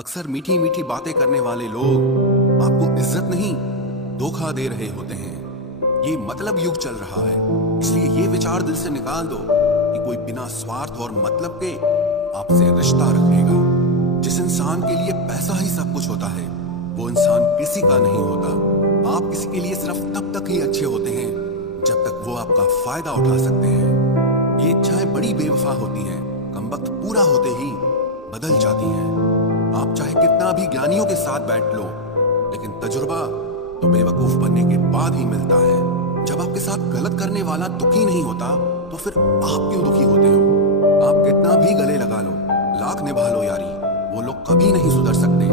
अक्सर मीठी मीठी बातें करने वाले लोग आपको इज्जत नहीं, धोखा दे रहे होते हैं। ये मतलब युग चल रहा है, इसलिए ये विचार दिल से निकाल दो कि कोई बिना स्वार्थ और मतलब के आपसे रिश्ता रखेगा। जिस इंसान के लिए पैसा ही सब कुछ होता है, वो इंसान किसी का नहीं होता। आप किसी के लिए सिर्फ तब तक ही अच्छे होते हैं जब तक वो आपका फायदा उठा सकते हैं। ये इच्छाएं बड़ी बेवफा होती हैं, कमबख्त पूरा होते ही बदल जाती हैं। आप चाहे कितना भी ज्ञानियों के साथ बैठ लो, लेकिन तजुर्बा तो बेवकूफ बनने के बाद ही मिलता है। जब आपके साथ गलत करने वाला दुखी नहीं होता, तो फिर आप क्यों दुखी होते हो? आप कितना भी गले लगा लो, लाख निभा लो यारी, वो लोग कभी नहीं सुधर सकते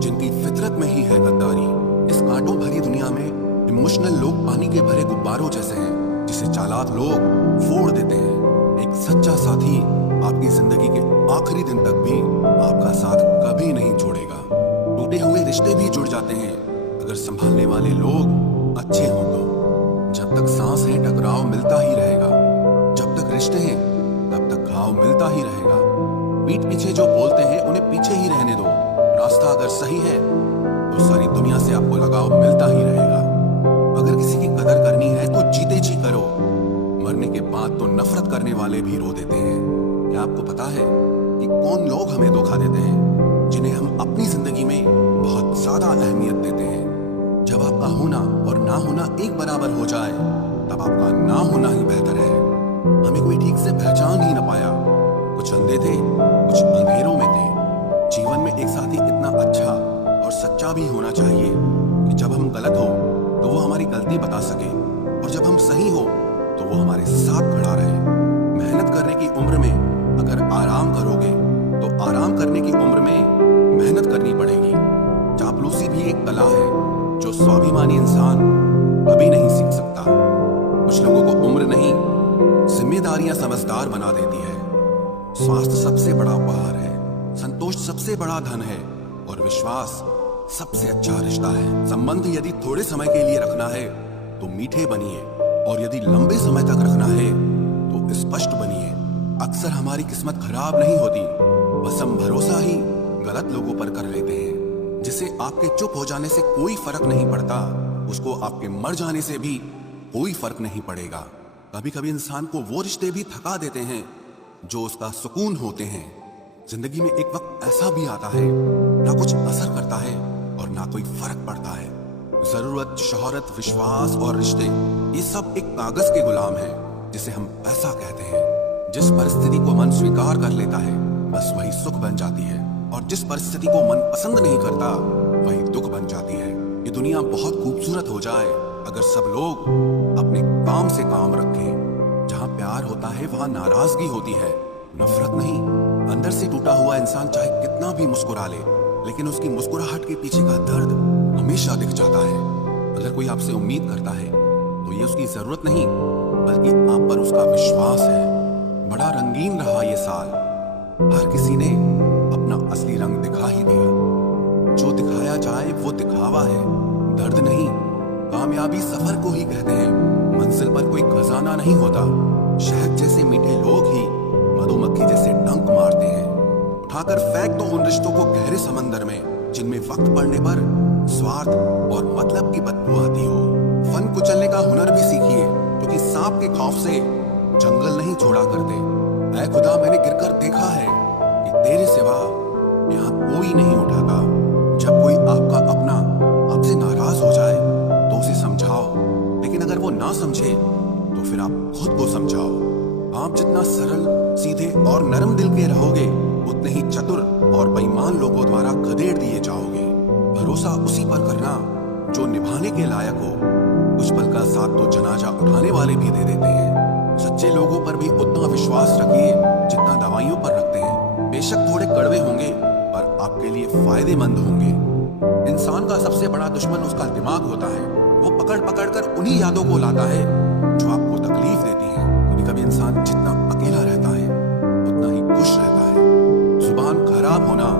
जिनकी फितरत में ही है गद्दारी। इस कांटों भरी दुनिया में इमोशनल लोग पानी के भरे गुब्बारों जैसे हैं, जिसे चालाक लोग फोड़ देते हैं। एक सच्चा साथी आपकी जिंदगी के आखिरी दिन तक भी आपका साथ कभी नहीं छोड़ेगा। टूटे हुए रिश्ते भी जुड़ जाते हैं अगर संभालने वाले लोग अच्छे हों तो। जब तक सांस है टकराव मिलता ही रहेगा, जब तक रिश्ते हैं तब तक घाव मिलता ही रहेगा। पीठ पीछे जो बोलते हैं उन्हें पीछे ही रहने दो। रास्ता अगर सही है तो सारी दुनिया से आपको लगाव मिलता ही रहेगा। अगर किसी की कदर करनी है तो जीते जी करो, मरने के बाद तो नफरत करने वाले भी रो देते हैं। क्या आपको पता है कि कौन लोग हमें धोखा देते हैं, जिन्हें हम अपनी जिंदगी में बहुत ज्यादा अहमियत देते हैं? जब आपका होना और ना होना एक बराबर हो जाए, तब आपका ना होना ही बेहतर है। हमें कोई ठीक से पहचान ही न पाया, कुछ अंधे थे, कुछ अंधेरों में थे। जीवन में एक साथी इतना अच्छा और सच्चा भी होना चाहिए कि जब हम गलत हो तो वो हमारी गलती बता सके, और जब हम सही हो तो वो हमारे साथ खड़ा रहे। मेहनत करने की उम्र में अगर आराम करोगे तो आराम करने की उम्र में मेहनत करनी पड़ेगी। चापलूसी भी एक कला है जो स्वाभिमानी इंसान कभी नहीं सीख सकता। कुछ लोगों को उम्र नहीं, जिम्मेदारियां समझदार बना देती है। स्वास्थ्य सबसे बड़ा उपहार है, संतोष सबसे बड़ा धन है, और विश्वास सबसे अच्छा रिश्ता है। संबंध यदि थोड़े समय के लिए रखना है तो मीठे बनिए, और यदि लंबे समय तक रखना है तो स्पष्ट बनिए। अक्सर हमारी किस्मत खराब नहीं होती, बस हम भरोसा ही गलत लोगों पर कर लेते हैं। जिसे आपके चुप हो जाने से कोई फर्क नहीं पड़ता, उसको आपके मर जाने से भी कोई फर्क नहीं पड़ेगा। कभी कभी इंसान को वो रिश्ते भी थका देते हैं जो उसका सुकून होते हैं। जिंदगी में एक वक्त ऐसा भी आता है, ना कुछ असर करता है और ना कोई फर्क पड़ता है। जरूरत, शोहरत, विश्वास और रिश्ते, ये सब एक कागज के गुलाम है जिसे हम पैसा कहते हैं। जिस परिस्थिति को मन स्वीकार कर लेता है, बस वही सुख बन जाती है, और जिस परिस्थिति को मन पसंद नहीं करता, वही दुख बन जाती है। ये दुनिया बहुत खूबसूरत हो जाए अगर सब लोग अपने काम से काम रखें। जहाँ प्यार होता है वहाँ नाराजगी होती है, नफरत नहीं। अंदर से टूटा हुआ इंसान चाहे कितना भी मुस्कुरा ले, लेकिन उसकी मुस्कुराहट के पीछे का दर्द हमेशा दिख जाता है। अगर कोई आपसे उम्मीद करता है तो ये उसकी जरूरत नहीं, बल्कि आप पर उसका विश्वास है। बड़ा रंगीन रहा ये साल, हर किसी ने अपना असली रंग दिखा ही दिया। जो दिखाया जाए वो दिखावा है, दर्द नहीं। कामयाबी सफर को ही कहते हैं, मंजिल पर कोई खजाना नहीं होता। शहद जैसे मीठे लोग ही मधुमक्खी जैसे डंक मारते हैं। उठाकर फेंक दो उन रिश्तों को गहरे समंदर में, जिनमें वक्त पड़ने पर स्वार्थ और मतलब की बदबू आती हो। फन कुचलने का हुनर भी सीखिए, क्योंकि सांप के खौफ से जंगल नहीं छोड़ा करते। ऐ खुदा, मैंने गिरकर देखा है कि तेरे सिवा यहाँ कोई नहीं उठाता। जब कोई आपका अपना आपसे नाराज हो जाए तो उसे समझाओ, लेकिन अगर वो ना समझे तो फिर आप खुद को समझाओ। आप जितना सरल, सीधे और नरम दिल के रहोगे, उतने ही चतुर और बेईमान लोगों द्वारा खदेड़ दिए जाओगे। भरोसा उसी पर करना जो निभाने के लायक हो। कुछ पल का साथ तो जनाजा उठाने वाले भी दे देते हैं। सच्चे लोगों पर भी उतना विश्वास रखिए जितना दवाइयों पर रखते हैं। बेशक थोड़े कड़वे होंगे, पर आपके लिए फायदेमंद होंगे। इंसान का सबसे बड़ा दुश्मन उसका दिमाग होता है। वो पकड़ पकड़ कर उन्हीं यादों को लाता है जो आपको तकलीफ देती हैं। कभी कभी इंसान जितना अकेला रहता है उतना ही खुश रहता है। जुबान खराब होना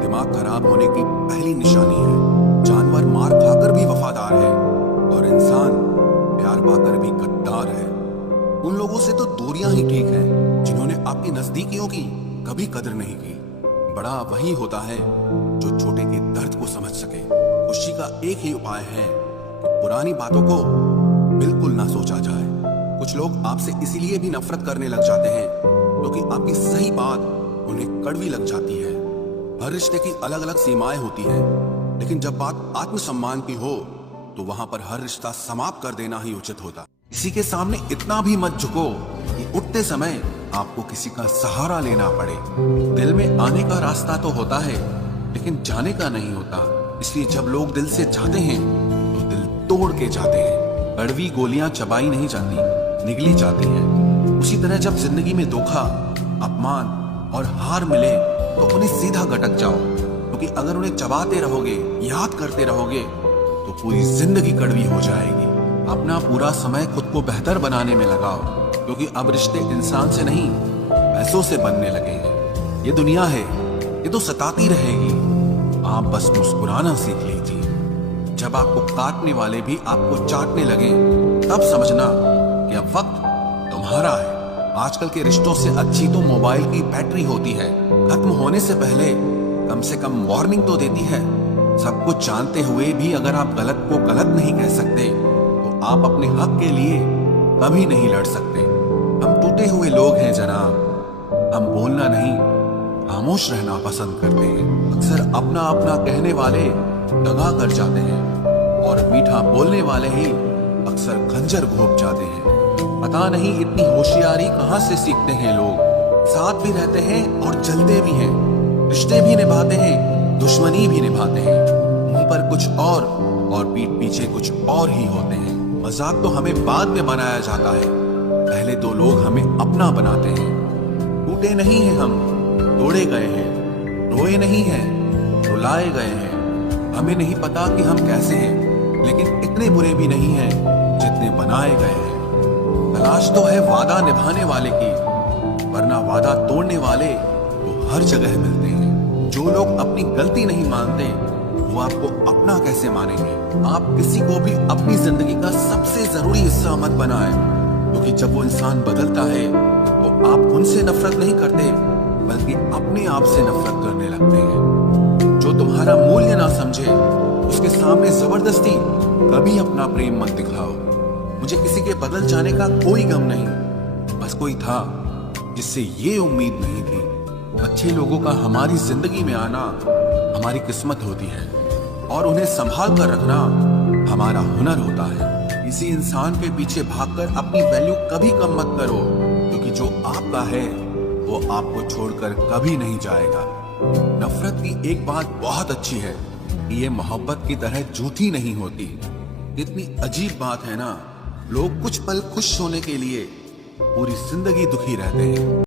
दिमाग खराब होने की पहली निशानी है। जानवर मार खाकर भी वफादार है, और इंसान प्यार पाकर भी गद्दार है। उन लोगों से तो दूरियां ही ठीक है जिन्होंने आपकी नजदीकियों की कभी कदर नहीं की। बड़ा वही होता है जो छोटे के दर्द को समझ सके। खुशी का एक ही उपाय है कि पुरानी बातों को बिल्कुल ना सोचा जाए। कुछ लोग आपसे इसीलिए भी नफरत करने लग जाते हैं क्योंकि आपकी सही बात उन्हें कड़वी लग जाती है। हर रिश्ते की अलग अलग सीमाएं होती हैं, लेकिन जब बात आत्मसम्मान की हो तो वहां पर हर रिश्ता समाप्त कर देना ही उचित होता। किसी के सामने इतना भी मत झुको कि उठते समय आपको किसी का सहारा लेना पड़े। दिल में आने का रास्ता तो होता है लेकिन जाने का नहीं होता। इसलिए जब लोग दिल से जाते हैं तो दिल तोड़ के जाते हैं। कड़वी गोलियां चबाई नहीं जाती, निगली जाती हैं। उसी तरह जब जिंदगी में धोखा, अपमान और हार मिले तो उन्हें सीधा गटक जाओ, क्योंकि अगर उन्हें चबाते रहोगे, याद करते रहोगे तो पूरी जिंदगी कड़वी हो जाएगी। अपना पूरा समय खुद को बेहतर बनाने में लगाओ, क्योंकि अब रिश्ते इंसान से नहीं पैसों से बनने लगे हैं। ये दुनिया है, ये तो सताती रहेगी। आप बस मुस्कुराना सीख लीजिए। जब आपको काटने वाले भी आपको चाटने लगे तब समझना कि अब वक्त तुम्हारा है। आजकल के रिश्तों से अच्छी तो मोबाइल की बैटरी होती है। खत्म होने से पहले कम से कम वार्निंग तो देती है। सब कुछ जानते हुए भी अगर आप गलत को गलत नहीं कह सकते तो आप अपने हक के लिए कभी नहीं लड़ सकते। हम टूटे हुए लोग हैं जनाब। हम बोलना नहीं, खामोश रहना पसंद करते हैं। अक्सर अपना अपना कहने वाले दगा कर जाते हैं और मीठा बोलने वाले ही अक्सर खंजर घोंप जाते हैं। पता नहीं इतनी होशियारी कहां से सीखते हैं लोग। साथ भी रहते हैं और जलते भी हैं, रिश्ते भी निभाते हैं, दुश्मनी भी निभाते हैं। मुंह पर कुछ और पीठ पीछे कुछ और ही होते हैं। मजाक तो हमें बाद में बनाया जाता है, पहले तो लोग हमें अपना बनाते हैं। टूटे नहीं हैं हम, तोड़े गए हैं। रोए नहीं हैं, रुलाए गए हैं। हमें नहीं पता कि हम कैसे हैं, लेकिन इतने बुरे भी नहीं हैं जितने बनाए गए हैं। तलाश तो है वादा निभाने वाले की, वरना वादा तोड़ने वाले वो हर जगह मिलते हैं। जो लोग अपनी गलती नहीं मानते वो आपको अपना कैसे मानेंगे। आप किसी को भी अपनी जिंदगी का सबसे जरूरी हिस्सा मत बनाएं, क्योंकि जब वो इंसान बदलता है तो आप उनसे नफरत नहीं करते बल्कि अपने आप से नफरत करने लगते हैं। जो तुम्हारा मूल्य ना समझे उसके सामने जबरदस्ती कभी अपना प्रेम मत दिखाओ। मुझे किसी के बदल जाने का कोई गम नहीं, बस कोई था जिससे ये उम्मीद नहीं थी। अच्छे लोगों का हमारी जिंदगी में आना हमारी किस्मत होती है और उन्हें संभाल कर रखना हमारा हुनर होता है। किसी इंसान के पीछे भागकर अपनी वैल्यू कभी कम मत करो, क्योंकि जो आपका है वो आपको छोड़कर कभी नहीं जाएगा। नफरत की एक बात बहुत अच्छी है कि ये मोहब्बत की तरह झूठी नहीं होती। इतनी अजीब बात है ना, लोग कुछ पल खुश होने के लिए पूरी जिंदगी दुखी रहते हैं।